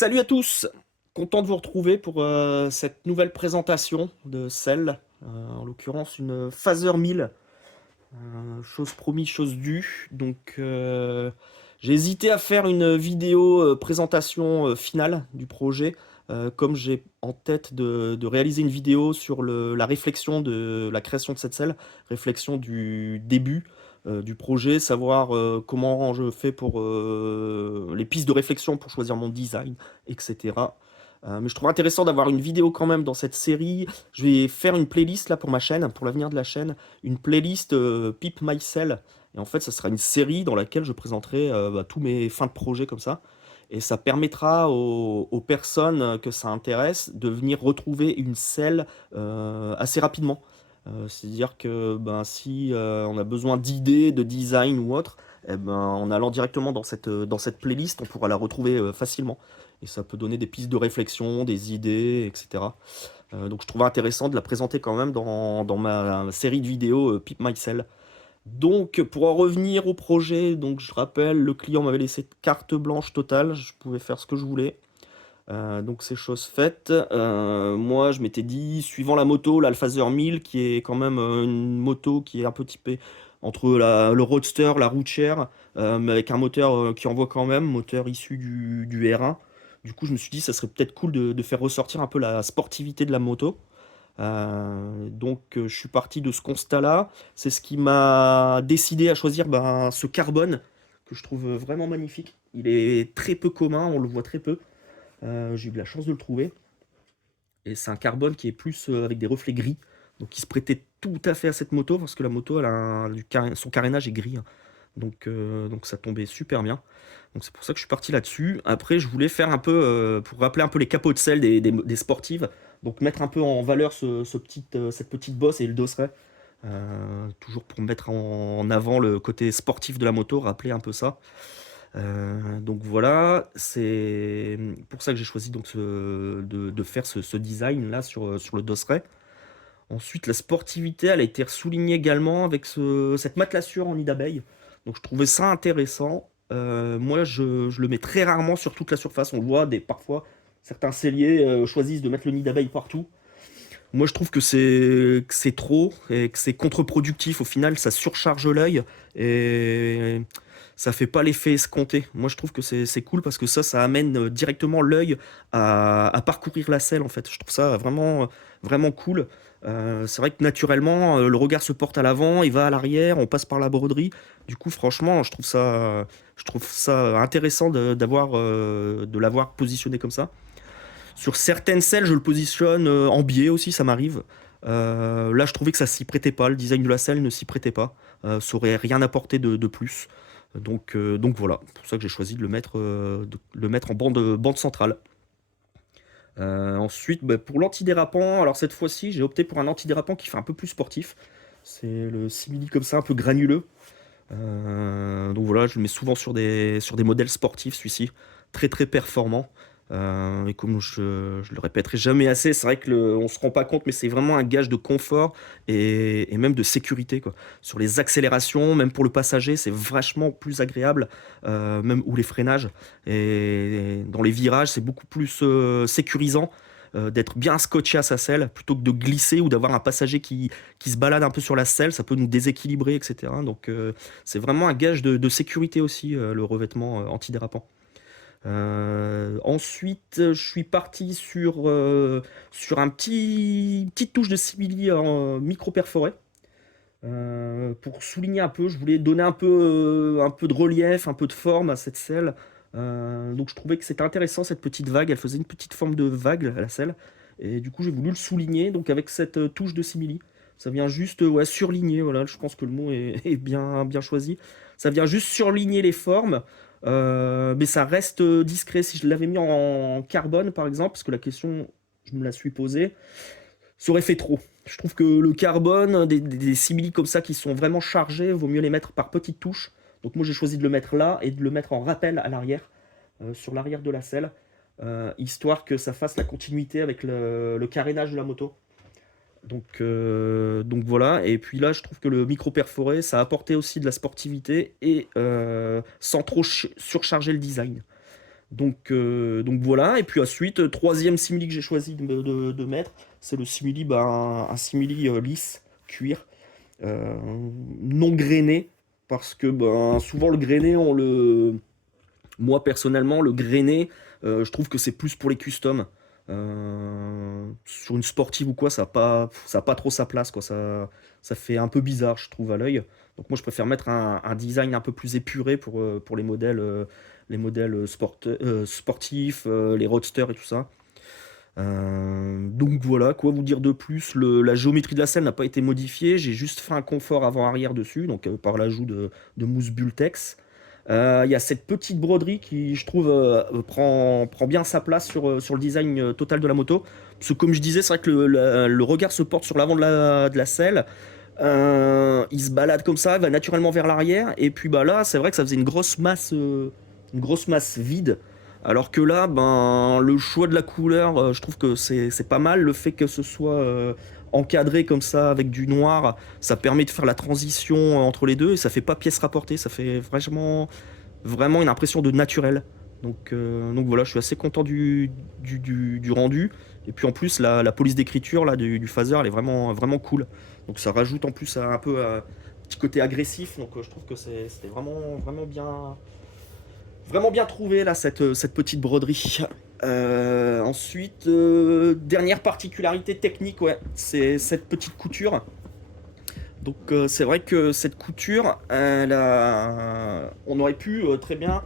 Salut à tous! Content de vous retrouver pour cette nouvelle présentation de Cell, en l'occurrence une Phaser 1000, chose promise, chose due. Donc j'ai hésité à faire une vidéo présentation finale du projet, comme j'ai en tête de réaliser une vidéo sur la réflexion de la création de cette selle, réflexion du début du projet, savoir comment je fais pour les pistes de réflexion pour choisir mon design, etc. Mais je trouve intéressant d'avoir une vidéo quand même dans cette série. Je vais faire une playlist là pour ma chaîne, pour l'avenir de la chaîne, une playlist Pip My Cell. Et en fait, ça sera une série dans laquelle je présenterai tous mes fins de projet comme ça. Et ça permettra aux personnes que ça intéresse de venir retrouver une selle assez rapidement. C'est-à-dire que si on a besoin d'idées, de design ou autre, eh ben, en allant directement dans cette playlist, on pourra la retrouver facilement. Et ça peut donner des pistes de réflexion, des idées, etc. Donc je trouvais intéressant de la présenter quand même dans ma série de vidéos Pip My Cell. Donc pour en revenir au projet, donc je rappelle, le client m'avait laissé carte blanche totale, je pouvais faire ce que je voulais. Donc c'est chose faite. Moi je m'étais dit, suivant la moto, la Phaser 1000, qui est quand même une moto qui est un peu typée entre le Roadster, la Routière, mais avec un moteur qui envoie quand même, moteur issu du R1. Du coup je me suis dit, ça serait peut-être cool de faire ressortir un peu la sportivité de la moto. Je suis parti de ce constat-là. C'est ce qui m'a décidé à choisir ce carbone que je trouve vraiment magnifique. Il est très peu commun, on le voit très peu. J'ai eu de la chance de le trouver. Et c'est un carbone qui est plus avec des reflets gris. Donc qui se prêtait tout à fait à cette moto parce que la moto, son carénage est gris, hein. Donc ça tombait super bien. Donc c'est pour ça que je suis parti là-dessus. Après, je voulais faire un peu, pour rappeler un peu les capots de selle des sportives. Donc mettre un peu en valeur cette petite bosse et le dosseret. Toujours pour mettre en avant le côté sportif de la moto, rappeler un peu ça. Donc voilà, c'est pour ça que j'ai choisi de faire ce design là sur le dosseret. Ensuite, la sportivité, elle a été soulignée également avec cette matelassure en nid d'abeille. Donc je trouvais ça intéressant. Moi, je le mets très rarement sur toute la surface. On le voit parfois, certains selliers choisissent de mettre le nid d'abeille partout. Moi, je trouve que c'est trop et que c'est contre-productif. Au final, ça surcharge l'œil et ça fait pas l'effet escompté. Moi, je trouve que c'est cool parce que ça amène directement l'œil à parcourir la selle, en fait. Je trouve ça vraiment, vraiment cool. C'est vrai que naturellement, le regard se porte à l'avant, il va à l'arrière, on passe par la broderie. Du coup, franchement, je trouve ça intéressant de l'avoir positionné comme ça. Sur certaines selles, je le positionne en biais aussi, ça m'arrive. Là, je trouvais que ça s'y prêtait pas. Le design de la selle ne s'y prêtait pas. Ça aurait rien apporté de plus. Donc voilà, c'est pour ça que j'ai choisi de le mettre en bande centrale. Ensuite, pour l'antidérapant, alors cette fois-ci, j'ai opté pour un antidérapant qui fait un peu plus sportif. C'est le simili comme ça, un peu granuleux. Donc voilà, je le mets souvent sur des modèles sportifs, celui-ci. Très très performant. Et comme je le répéterai jamais assez, c'est vrai que on se rend pas compte, mais c'est vraiment un gage de confort et même de sécurité, quoi. Sur les accélérations, même pour le passager, c'est vachement plus agréable, même ou les freinages. Et dans les virages, c'est beaucoup plus sécurisant. D'être bien scotché à sa selle plutôt que de glisser ou d'avoir un passager qui se balade un peu sur la selle, ça peut nous déséquilibrer, etc. Donc c'est vraiment un gage de sécurité aussi, le revêtement antidérapant. Ensuite, je suis parti sur petite touche de simili en micro perforé. Pour souligner un peu, je voulais donner un peu de relief, un peu de forme à cette selle. Donc je trouvais que c'était intéressant cette petite vague, elle faisait une petite forme de vague à la selle. Et du coup j'ai voulu le souligner donc avec cette touche de simili. Ça vient juste ouais, surligner, voilà, je pense que le mot est bien, bien choisi. Ça vient juste surligner les formes, mais ça reste discret. Si je l'avais mis en carbone par exemple, parce que la question, je me la suis posée, ça aurait fait trop. Je trouve que le carbone, des simili comme ça qui sont vraiment chargés, vaut mieux les mettre par petites touches. Donc moi j'ai choisi de le mettre là et de le mettre en rappel à l'arrière, sur l'arrière de la selle, histoire que ça fasse la continuité avec le carénage de la moto. Donc voilà, et puis là je trouve que le micro perforé ça a apporté aussi de la sportivité et sans trop surcharger le design. Donc voilà, et puis ensuite, troisième simili que j'ai choisi de mettre, c'est le simili, un simili lisse, cuir, euh, non grainé, parce que souvent le grainé, moi personnellement, le grainé, je trouve que c'est plus pour les customs. Sur une sportive ou quoi, ça a pas trop sa place, quoi. Ça fait un peu bizarre, je trouve, à l'œil. Donc moi, je préfère mettre un design un peu plus épuré pour les modèles sportifs, les roadsters et tout ça. Donc voilà, quoi vous dire de plus? La géométrie de la selle n'a pas été modifiée, j'ai juste fait un confort avant-arrière dessus, donc par l'ajout de mousse Bultex. Il y a cette petite broderie qui, je trouve, prend bien sa place sur le design total de la moto. Parce que comme je disais, c'est vrai que le regard se porte sur l'avant de la selle. Il se balade comme ça, il va naturellement vers l'arrière. Et puis là, c'est vrai que ça faisait une grosse masse vide. Alors que là, le choix de la couleur, je trouve que c'est pas mal. Le fait que ce soit encadré comme ça avec du noir, ça permet de faire la transition entre les deux et ça fait pas pièce rapportée. Ça fait vraiment une impression de naturel. Donc voilà, je suis assez content du rendu. Et puis en plus, la police d'écriture là, du phaser, elle est vraiment cool. Donc ça rajoute en plus un peu un petit côté agressif. Donc je trouve que c'était vraiment bien trouvé là, cette petite broderie. Ensuite, dernière particularité technique, ouais, c'est cette petite couture. Donc c'est vrai que cette couture, on aurait pu très bien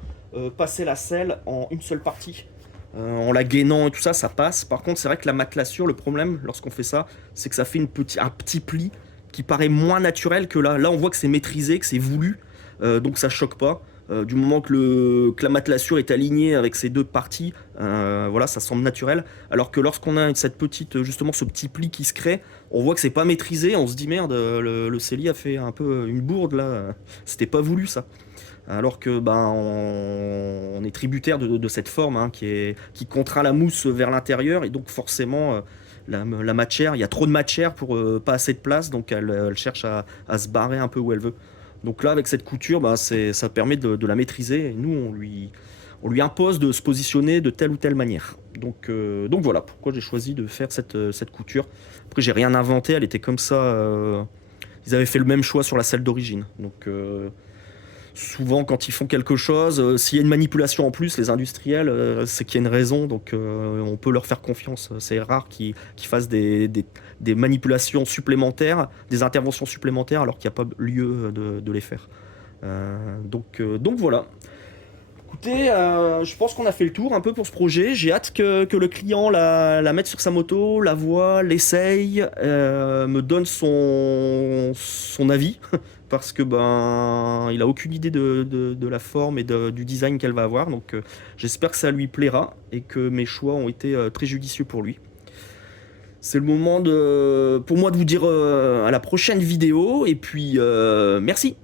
passer la selle en une seule partie. En la gainant et tout ça, ça passe. Par contre, c'est vrai que la matelassure, le problème lorsqu'on fait ça, c'est que ça fait un petit pli qui paraît moins naturel que là. Là, on voit que c'est maîtrisé, que c'est voulu, donc ça choque pas. Du moment que la matelassure est alignée avec ces deux parties, voilà, ça semble naturel. Alors que lorsqu'on a justement ce petit pli qui se crée, on voit que c'est pas maîtrisé. On se dit merde, le Célie a fait un peu une bourde là. C'était pas voulu ça. Alors que on est tributaire de cette forme hein, qui contraint la mousse vers l'intérieur et donc forcément la matière, il y a trop de matière pour pas assez de place, donc elle cherche à se barrer un peu où elle veut. Donc là avec cette couture, ça permet de la maîtriser et nous on lui impose de se positionner de telle ou telle manière. Donc voilà pourquoi j'ai choisi de faire cette couture. Après j'ai rien inventé, elle était comme ça. Ils avaient fait le même choix sur la selle d'origine. Donc souvent quand ils font quelque chose, s'il y a une manipulation en plus, les industriels, c'est qu'il y a une raison, donc on peut leur faire confiance. C'est rare qu'ils fassent des manipulations supplémentaires, des interventions supplémentaires, alors qu'il n'y a pas lieu de les faire. Donc voilà. Écoutez, je pense qu'on a fait le tour un peu pour ce projet. J'ai hâte que le client la mette sur sa moto, la voit, l'essaye, me donne son avis. Parce que il a aucune idée de la forme et du design qu'elle va avoir. Donc j'espère que ça lui plaira et que mes choix ont été très judicieux pour lui. C'est le moment pour moi de vous dire à la prochaine vidéo et puis merci.